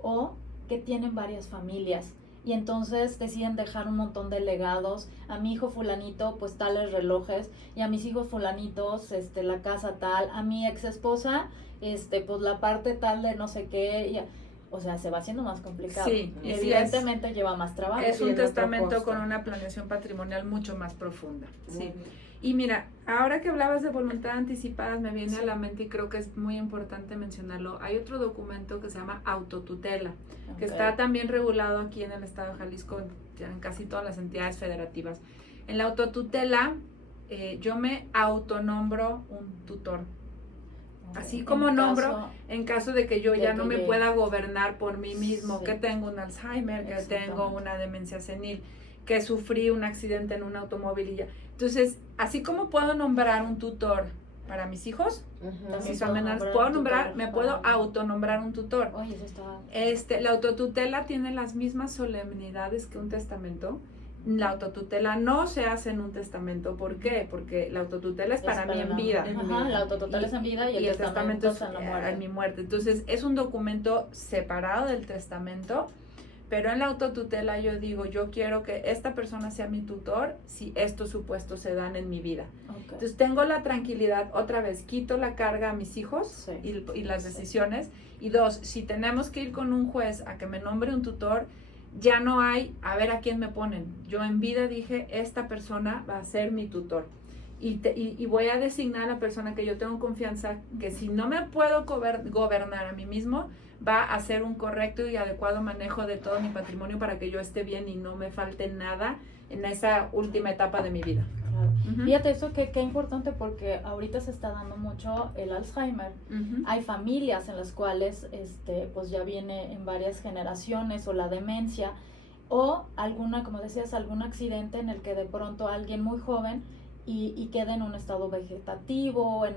o que tienen varias familias, y entonces deciden dejar un montón de legados. A mi hijo fulanito, pues tales relojes, y a mis hijos fulanitos, la casa tal, a mi ex esposa, pues la parte tal de no sé qué, o sea, se va haciendo más complicado. Sí, y evidentemente lleva más trabajo. Es un testamento con una planeación patrimonial mucho más profunda. Sí. Y mira, ahora que hablabas de voluntad anticipadas, me viene a la mente, y creo que es muy importante mencionarlo, hay otro documento que se llama autotutela, que está también regulado aquí en el estado de Jalisco, en casi todas las entidades federativas. En la autotutela, yo me autonombro un tutor. Así como nombro, en caso de que yo ya no me pueda gobernar por mí mismo, que tengo un Alzheimer, que tengo una demencia senil, que sufrí un accidente en un automóvil y ya. Entonces, así como puedo nombrar un tutor para mis hijos, puedo autonombrar un tutor. Oye, eso está... La autotutela tiene las mismas solemnidades que un testamento. La autotutela no se hace en un testamento. ¿Por qué? Porque la autotutela es para mí en vida. La autotutela es en vida y el testamento es en mi muerte. Entonces, es un documento separado del testamento, pero en la autotutela yo digo, yo quiero que esta persona sea mi tutor si estos supuestos se dan en mi vida. Okay. Entonces tengo la tranquilidad, otra vez, quito la carga a mis hijos Sí. y las decisiones. Y dos, si tenemos que ir con un juez a que me nombre un tutor, ya no hay, a ver a quién me ponen. Yo en vida dije, esta persona va a ser mi tutor. Y voy a designar a la persona que yo tengo confianza, que si no me puedo gobernar a mí mismo, va a hacer un correcto y adecuado manejo de todo mi patrimonio para que yo esté bien y no me falte nada en esa última etapa de mi vida. Claro. Uh-huh. Fíjate, eso que importante, porque ahorita se está dando mucho el Alzheimer. Uh-huh. Hay familias en las cuales pues ya viene en varias generaciones, o la demencia, o alguna, como decías, algún accidente en el que de pronto alguien muy joven y queda en un estado vegetativo, en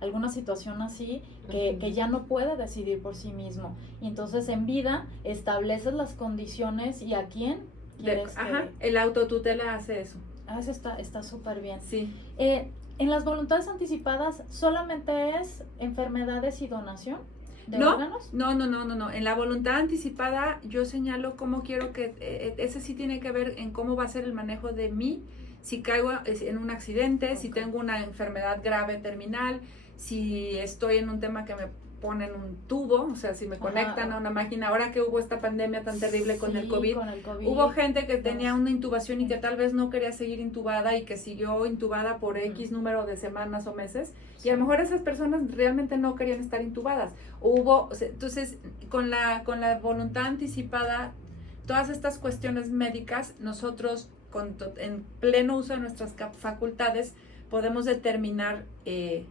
alguna situación así, que ya no puede decidir por sí mismo. Y entonces en vida estableces las condiciones y a quién quieres el autotutela hace eso. Eso está súper bien. Sí. En las voluntades anticipadas, ¿solamente es enfermedades y donación de órganos? No. En la voluntad anticipada yo señalo cómo quiero que, ese sí tiene que ver en cómo va a ser el manejo de mí, si caigo en un accidente, si tengo una enfermedad grave terminal, si estoy en un tema que me ponen un tubo, o sea, si me conectan a una máquina. Ahora que hubo esta pandemia tan terrible con el COVID, hubo gente que tenía una intubación y que tal vez no quería seguir intubada y que siguió intubada por X número de semanas o meses, y a lo mejor esas personas realmente no querían estar intubadas. Entonces, con la voluntad anticipada, todas estas cuestiones médicas, nosotros en pleno uso de nuestras facultades podemos determinar qué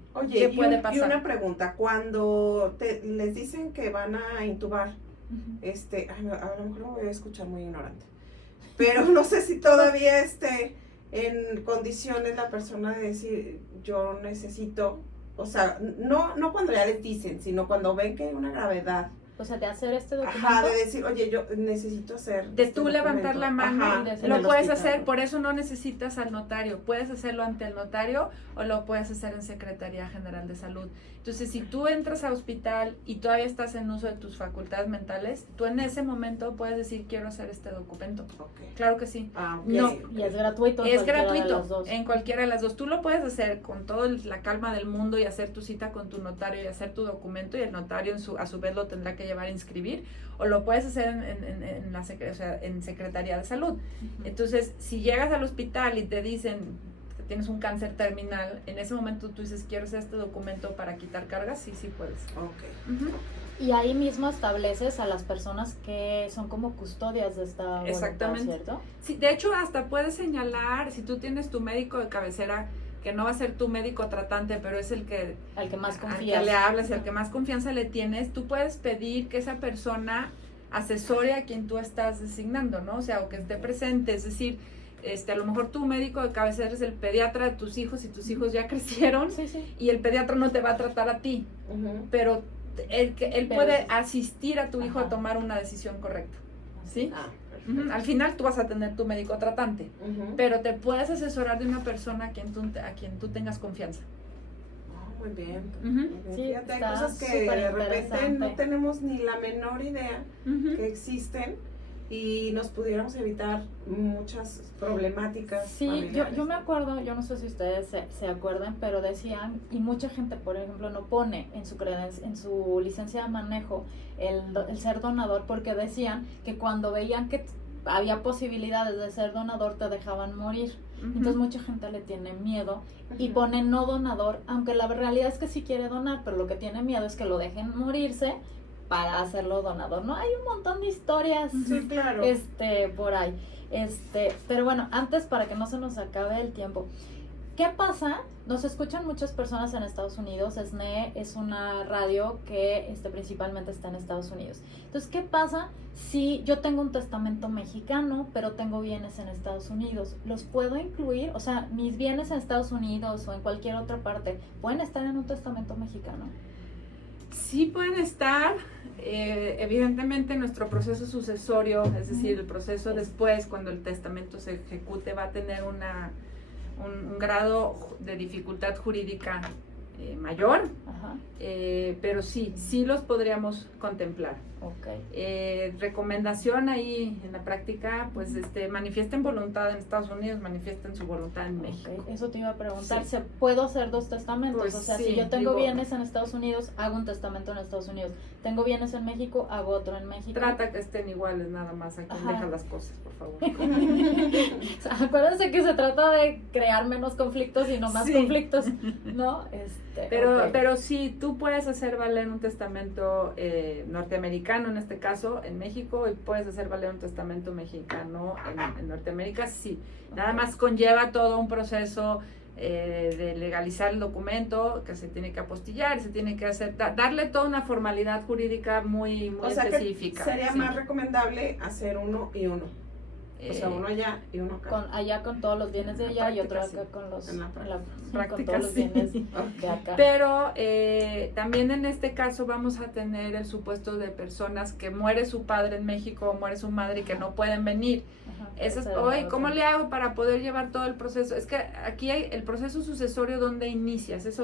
puede pasar. Y una pregunta, cuando les dicen que van a intubar, a lo mejor me voy a escuchar muy ignorante, pero no sé si todavía en condiciones la persona de decir, yo necesito, o sea, no cuando ya les dicen, sino cuando ven que hay una gravedad. O sea, de hacer este documento. Ajá, de decir, oye, yo necesito hacer. De tú levantar la mano, lo puedes hacer, por eso no necesitas al notario. Puedes hacerlo ante el notario o lo puedes hacer en Secretaría General de Salud. Entonces, si tú entras a hospital y todavía estás en uso de tus facultades mentales, tú en ese momento puedes decir, quiero hacer este documento. Okay. Claro que sí. No, y es gratuito. Es gratuito en cualquiera de las dos. Tú lo puedes hacer con toda la calma del mundo y hacer tu cita con tu notario y hacer tu documento, y el notario a su vez lo tendrá que llevar a inscribir, o lo puedes hacer en Secretaría de Salud. Entonces, si llegas al hospital y te dicen que tienes un cáncer terminal, en ese momento tú dices, quiero hacer este documento para quitar cargas, sí puedes. Y ahí mismo estableces a las personas que son como custodias de esta voluntad, exactamente, ¿cierto? Sí, de hecho, hasta puedes señalar, si tú tienes tu médico de cabecera, que no va a ser tu médico tratante, pero es al que más confías, al que le hablas y al que más confianza le tienes, tú puedes pedir que esa persona asesore a quien tú estás designando, ¿no? O sea, o que esté presente, es decir, a lo mejor tu médico de cabecera es el pediatra de tus hijos y tus hijos ya crecieron, y el pediatra no te va a tratar a ti, pero él puede asistir a tu hijo a tomar una decisión correcta, ¿sí? Al final tú vas a tener tu médico tratante, pero te puedes asesorar de una persona a quien tú tengas confianza. Muy bien. Sí, fíjate, hay cosas que de repente no tenemos ni la menor idea que existen, y nos pudiéramos evitar muchas problemáticas. Sí, yo me acuerdo, yo no sé si ustedes se acuerdan, pero decían, y mucha gente, por ejemplo, no pone en su licencia de manejo el ser donador, porque decían que cuando veían que había posibilidades de ser donador, te dejaban morir. Entonces mucha gente le tiene miedo y pone no donador, aunque la realidad es que sí quiere donar, pero lo que tiene miedo es que lo dejen morirse para hacerlo donador, ¿no? Hay un montón de historias, sí, claro, por ahí. Pero bueno, antes, para que no se nos acabe el tiempo, ¿qué pasa? Nos escuchan muchas personas en Estados Unidos. SNE es una radio que principalmente está en Estados Unidos. Entonces, ¿qué pasa si yo tengo un testamento mexicano, pero tengo bienes en Estados Unidos? ¿Los puedo incluir? O sea, mis bienes en Estados Unidos o en cualquier otra parte, ¿pueden estar en un testamento mexicano? Sí pueden estar, evidentemente nuestro proceso sucesorio, es decir, el proceso después, cuando el testamento se ejecute, va a tener un grado de dificultad jurídica mayor, pero sí los podríamos contemplar. Okay. Recomendación ahí en la práctica, pues manifiesten voluntad en Estados Unidos, manifiesten su voluntad en México. Okay. Eso te iba a preguntar, Sí. ¿se puedo hacer 2 testamentos? Pues o sea, sí, si yo tengo digo, bienes en Estados Unidos, hago un testamento en Estados Unidos. Tengo bienes en México, hago otro en México. Trata que estén iguales nada más, a quien Ajá. deja las cosas, por favor. O sea, acuérdense que se trata de crear menos conflictos y no más Sí. conflictos, ¿no? Pero, ok. pero sí, tú puedes hacer valer un testamento norteamericano, en este caso, en México, y puedes hacer valer un testamento mexicano en Norteamérica, sí. Nada Ok. más conlleva todo un proceso de legalizar el documento, que se tiene que apostillar, se tiene que hacer, darle toda una formalidad jurídica muy, muy O sea específica. que sería sí. más recomendable hacer uno y uno. O sea, uno allá y uno acá. Allá con todos los bienes de En allá la y otro práctica, acá con los En la con práctica, todos los sí. bienes de acá. Pero también en este caso vamos a tener el supuesto de personas que muere su padre en México o muere su madre y que no pueden venir. Ajá, Eso es, ese era oye, otro. ¿cómo le hago para poder llevar todo el proceso? Es que aquí hay el proceso sucesorio, ¿dónde inicias? Esa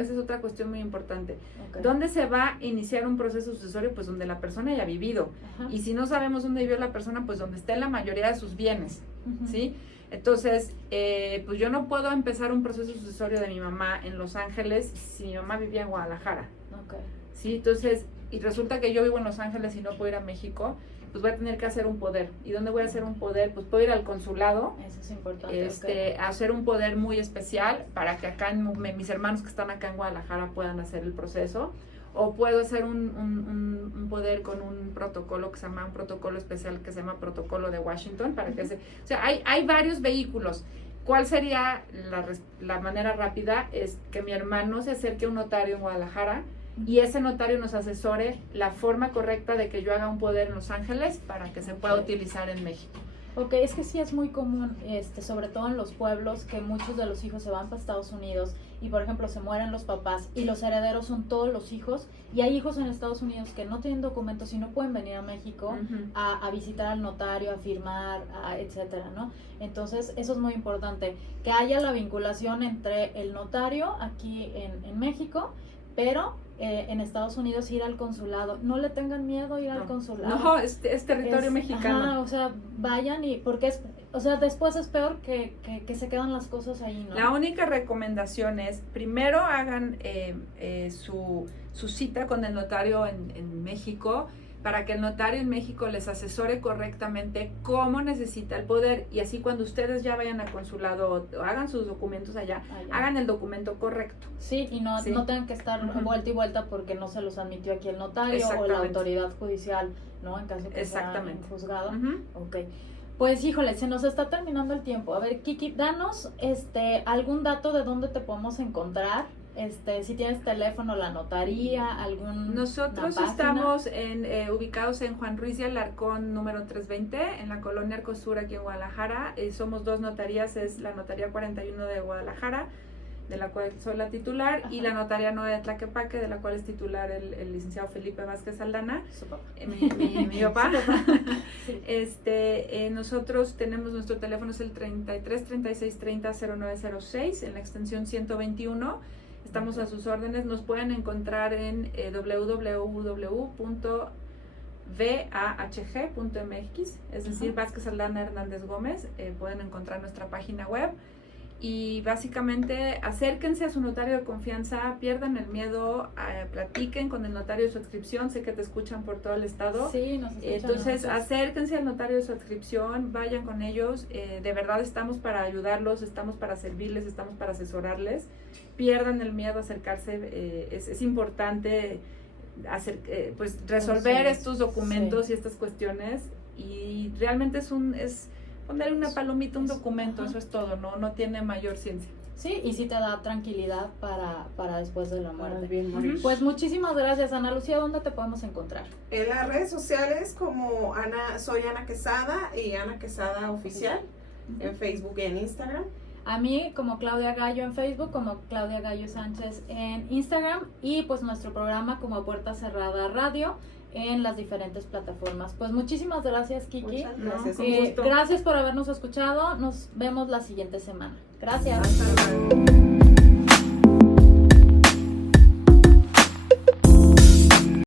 es otra cuestión muy importante. Ok. ¿Dónde se va a iniciar un proceso sucesorio? Pues donde la persona haya vivido. Ajá. Y si no sabemos dónde vivió la persona, pues donde esté la mayoría de sus bienes, Ujú. ¿sí? Entonces, pues yo no puedo empezar un proceso sucesorio de mi mamá en Los Ángeles si mi mamá vivía en Guadalajara, Ok. ¿sí? Entonces, y resulta que yo vivo en Los Ángeles y no puedo ir a México, pues voy a tener que hacer un poder. ¿Y dónde voy a hacer un poder? Pues puedo ir al consulado, Eso es importante. ok. a hacer un poder muy especial para que acá mis hermanos que están acá en Guadalajara puedan hacer el proceso. O puedo hacer un poder con un protocolo que se llama, un protocolo especial que se llama Protocolo de Washington, para que o sea, hay varios vehículos. ¿Cuál sería la manera rápida? Es que mi hermano se acerque a un notario en Guadalajara y ese notario nos asesore la forma correcta de que yo haga un poder en Los Ángeles para que se pueda Ok. utilizar en México. Ok, es que sí es muy común, sobre todo en los pueblos, que muchos de los hijos se van para Estados Unidos y, por ejemplo, se mueren los papás y los herederos son todos los hijos, y hay hijos en Estados Unidos que no tienen documentos y no pueden venir a México Ujú. a visitar al notario, a firmar, etcétera, ¿no? Entonces, eso es muy importante, que haya la vinculación entre el notario aquí en México, pero en Estados Unidos ir al consulado. No le tengan miedo ir al consulado. No, es territorio mexicano. Ajá, o sea, vayan y porque después es peor que se quedan las cosas ahí, ¿no? La única recomendación es, primero hagan su cita con el notario en México, para que el notario en México les asesore correctamente cómo necesita el poder, y así cuando ustedes ya vayan al consulado o hagan sus documentos allá, hagan el documento correcto. Sí, y no, Sí. no tengan que estar Ujú. vuelta y vuelta porque no se los admitió aquí el notario o la Exactamente. autoridad judicial, ¿no? En caso que sea Exactamente. en juzgado. Ujú. Ok. Pues híjole, se nos está terminando el tiempo. A ver, Kiki, danos algún dato de dónde te podemos encontrar. Si tienes teléfono, la notaría, Nosotros página. estamos ubicados en Juan Ruiz de Alarcón número 320, en la colonia Arcosur, aquí en Guadalajara. Somos 2 notarías, es la notaría 41 de Guadalajara, de la cual soy la titular, Ajá. y la notaría 9 de Tlaquepaque, de la cual es titular el licenciado Felipe Vázquez Aldana, Su papá. mi papá. Sí. Nosotros tenemos nuestro teléfono, es el 33 36 30 0906, en la extensión 121. Estamos a sus órdenes. Nos pueden encontrar en www.vahg.mx, es decir, Ajá. Vázquez Aldana Hernández Gómez. Pueden encontrar nuestra página web. Y básicamente acérquense a su notario de confianza, pierdan el miedo, platiquen con el notario de su adscripción. Sé que te escuchan por todo el estado. Sí, nos escuchan Entonces, a nosotros. acérquense al notario de su adscripción, vayan con ellos. De verdad estamos para ayudarlos, estamos para servirles, estamos para asesorarles. Pierdan el miedo a acercarse. Es importante pues resolver Sí, estos documentos sí. y estas cuestiones, y realmente es ponerle una palomita a un Es- documento. ajá. Eso es todo, no tiene mayor ciencia. Sí, y sí te da tranquilidad para después de la muerte. Bien morir. Pues muchísimas gracias, Ana Lucía. ¿Dónde te podemos encontrar? En las redes sociales como soy Ana Quesada y Ana Quesada Oficial, en Facebook y en Instagram. A mí como Claudia Gallo en Facebook, como Claudia Gallo Sánchez en Instagram, y pues nuestro programa como Puerta Cerrada Radio en las diferentes plataformas. Pues muchísimas gracias, Kiki. Muchas gracias. con gusto. Gracias por habernos escuchado. Nos vemos la siguiente semana. Gracias. Hasta luego.